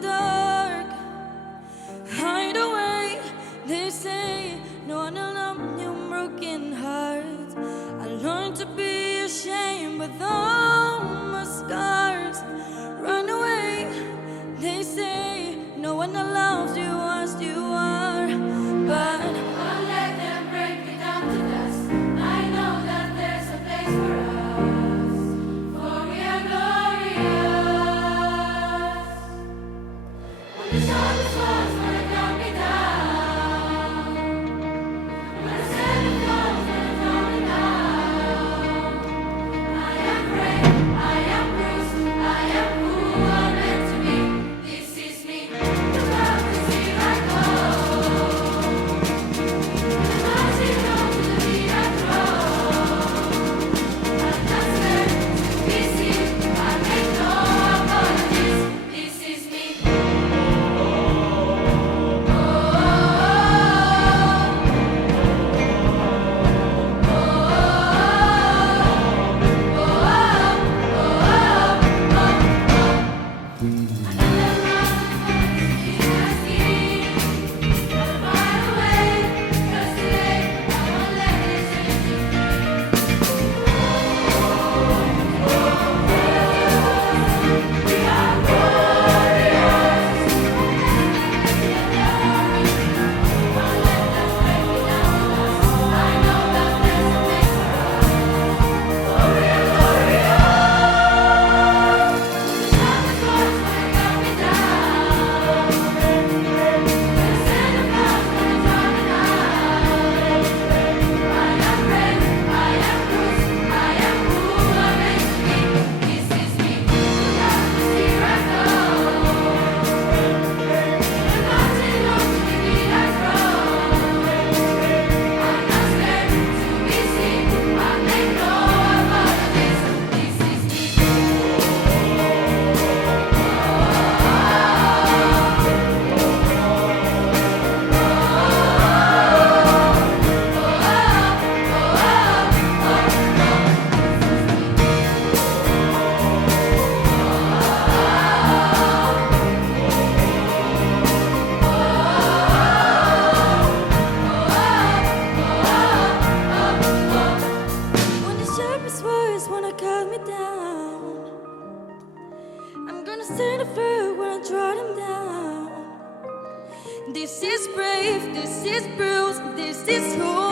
dark. Hide away, they say, no one will numb your broken heart. I learned to be ashamed with all my scars. Run away, they say, no one loves you as you are. But Don't let them break me down to dust. I know that there's a place for us, for we are glorious. When the sharpest ones wanna cut me down, when the sand falls wanna throw me down, I am brave, I am bruised, I am who I'm meant to be. This is me. The clouds can see I go. when the sharpest words wanna cut me down, I'm gonna stand up firm when I draw them down. This is brave, this is bruised, this is who